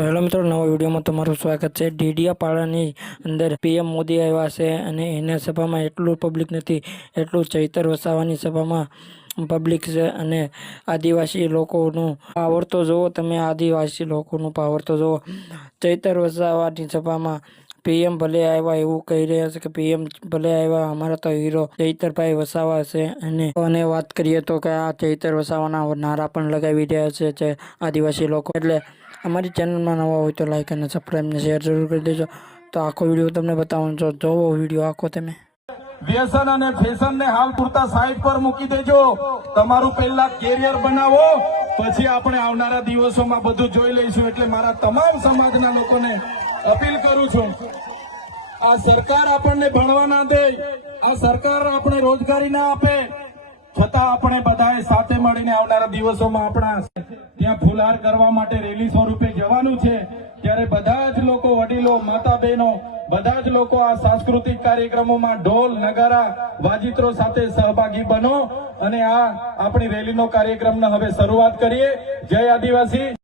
Hello મિત્રો, નવા વિડીયોમાં તમારું સ્વાગત છે। ડેડિયાપાડાની અંદર પીએમ મોદી આવ્યા છે અને એના સભામાં એટલું પબ્લિક નથી એટલું ચૈતર વસાવાની સભામાં પબ્લિક છે। અને આદિવાસી લોકોનું પાવર તો જુઓ તમે, આદિવાસી લોકોનું પાવર તો જુઓ। ચૈતર વસાવાની સભામાં પીએમ ભલે આવ્યા એવું કહી રહ્યા છે કે પીએમ ભલે આવ્યા, અમારા તો હીરો ચૈતરભાઈ વસાવા છે। અને વાત કરીએ તો કે આ ચૈતર વસાવાના નારા પણ લગાવી રહ્યા છે આદિવાસી લોકો। એટલે અમારી ચેનલમાં નવા હોય તો લાઈક અને સબસ્ક્રાઈબ ને શેર જરૂર કરી દેજો। તો આખો વિડીયો તમને બતાવવાનો છો, જોવો વિડીયો આખો તમે। વ્યસન અને ફેશન ને હાલ પૂરતા સાઈડ પર મૂકી દેજો। તમારું પહેલા કેરિયર બનાવો, પછી આપણે આવનારા દિવસોમાં બધું જોઈ લઈશું। એટલે મારા તમામ સમાજના લોકોને અપીલ કરું છું, આ સરકાર આપણને ભણવા ના દે, આ સરકાર આપણે રોજગારી ના આપે, છતાં આપણે બધાએ સાથે મળીને આવનારા દિવસોમાં આપણા ત્યાં ફુલહાર કરવા માટે રેલી સ્વરૂપે જવાનું છે। ત્યારે બધા જ લોકો, વડીલો, માતા બહેનો, બધા જ લોકો આ સાંસ્કૃતિક કાર્યક્રમોમાં ઢોલ, નગારા, વાજિત્રો સાથે સહભાગી બનો અને આ આપણી રેલીનો કાર્યક્રમનો હવે શરૂઆત કરીએ। જય આદિવાસી।